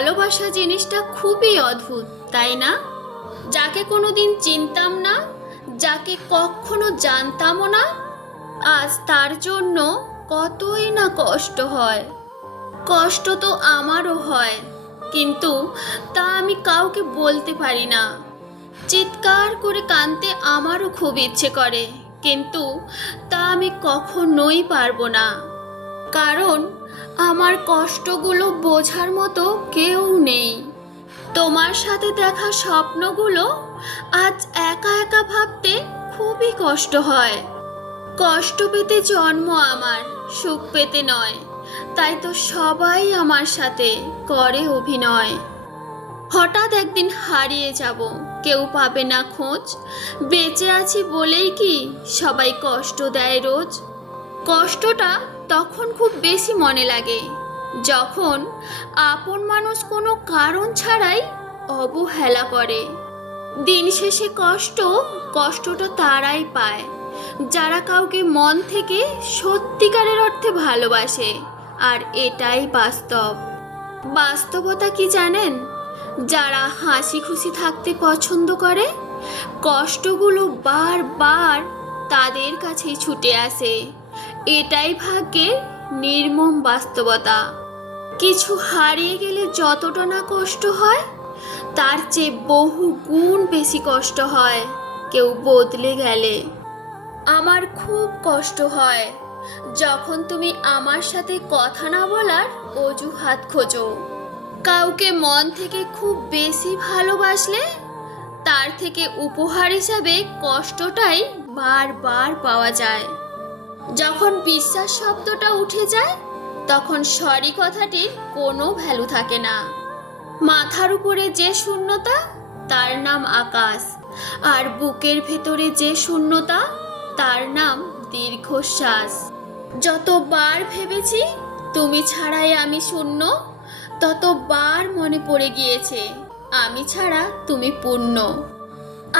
ভালোবাসা জিনিসটা খুবই অদ্ভুত, তাই না? যাকে কোনোদিন চিনতাম না, যাকে কখনো জানতামও না, আজ তার জন্য কতই না কষ্ট হয়। কষ্ট তো আমারও হয়, কিন্তু তা আমি কাউকে বলতে পারি না। চিৎকার করে কাঁদতে আমারও খুব ইচ্ছে করে, কিন্তু তা আমি কখনোই পারবো না। কারণ আমার কষ্টগুলো বোঝার মতো কেউ নেই। তোমার সাথে দেখা স্বপ্নগুলো আজ একা একা ভাবতে খুবই কষ্ট হয়। কষ্ট পেতে জন্ম আমার, সুখ পেতে নয়। তাই তো সবাই আমার সাথে করে অভিনয়। হঠাৎ একদিন হারিয়ে যাব, কেউ পাবে না খোঁজ। বেঁচে আছি বলেই কি সবাই কষ্ট দেয় রোজ? কষ্টটা তখন খুব বেশি মনে লাগে, যখন আপন মানুষ কোনো কারণ ছাড়াই অবহেলা করে। দিন শেষে কষ্টটা তারাই পায় যারা কাউকে মন থেকে সত্যিকারের অর্থে ভালোবাসে। আর এটাই বাস্তবতা কি জানেন? যারা হাসি খুশি থাকতে পছন্দ করে, কষ্টগুলো বারবার তাদের কাছেই ছুটে আসে। এটাই ভাগ্যের নির্মম বাস্তবতা। কিছু হারিয়ে গেলে যতটা না কষ্ট হয়, তার চেয়ে বহু গুণ বেশি কষ্ট হয় কেউ বদলে গেলে। আমার খুব কষ্ট হয় যখন তুমি আমার সাথে কথা না বলার অজুহাত খোঁজো। কাউকে মন থেকে খুব বেশি ভালোবাসলে তার থেকে উপহার হিসাবে কষ্টটাই বারবার পাওয়া যায়। যখন বিশ্বাস শব্দটা উঠে যায়, তখন সরি কথাটির কোনো ভ্যালু থাকে না। মাথার উপরে যে শূন্যতা, তার নাম আকাশ। আর বুকের ভেতরে যে শূন্যতা, তার নাম দীর্ঘশ্বাস। যতবার ভেবেছি তুমি ছাড়াই আমি শূন্য, ততবার মনে পড়ে গিয়েছে আমি ছাড়া তুমি পূর্ণ।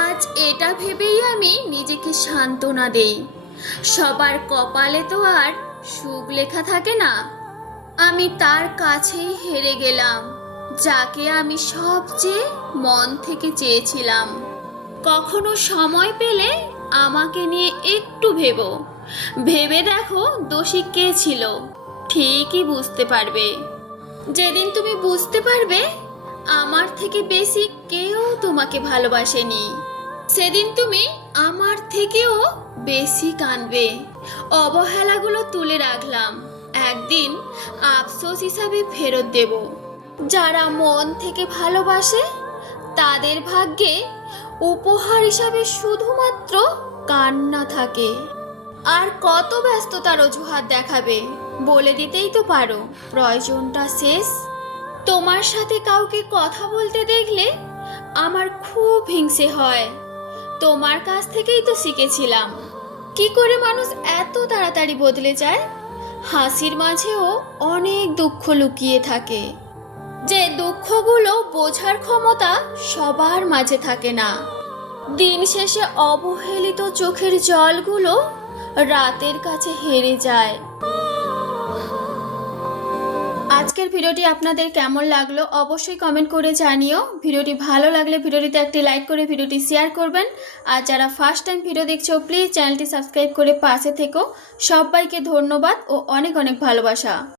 আজ এটা ভেবেই আমি নিজেকে সান্ত্বনা দেই, সবার কপালে তো আর সুখ লেখা থাকে না। আমি তার কাছেই হেরে গেলাম যাকে আমি সবচেয়ে মন থেকে চেয়েছিলাম। কখনো সময় পেলে আমাকে নিয়ে একটু ভেবে দেখো দোষী কে ছিল, ঠিকই বুঝতে পারবে। যেদিন তুমি বুঝতে পারবে আমার থেকে বেশি কেউ তোমাকে ভালোবাসেনি, সেদিন তুমি আমার থেকেও বেশি কাঁদবে। অবহেলাগুলো তুলে রাখলাম, একদিন আফসোস হিসাবে ফেরত দেব। যারা মন থেকে ভালোবাসে তাদের ভাগ্যে উপহার হিসাবে শুধুমাত্র কান্না থাকে। আর কত ব্যস্ততার অজুহাত দেখাবে? বলে দিতেই তো পারো প্রয়োজনটা শেষ। তোমার সাথে কাউকে কথা বলতে দেখলে আমার খুব হিংসে হয়। তোমার কাছ থেকেই তো শিখেছিলাম কি করে মানুষ এত তাড়াতাড়ি বদলে যায়। হাসির মাঝেও অনেক দুঃখ লুকিয়ে থাকে, যে দুঃখগুলো বোঝার ক্ষমতা সবার মাঝে থাকে না। দিন শেষে অবহেলিত চোখের জলগুলো রাতের কাছে হেরে যায়। আজকের ভিডিওটি আপনাদের কেমন লাগলো অবশ্যই কমেন্ট করে জানিও। ভিডিওটি ভালো লাগলে ভিডিওটিতে একটি লাইক করে ভিডিওটি শেয়ার করবেন। আর যারা ফার্স্ট টাইম ভিডিও দেখছো প্লিজ চ্যানেলটি সাবস্ক্রাইব করে পাশে থেকো। সবাইকে ধন্যবাদ ও অনেক অনেক ভালোবাসা।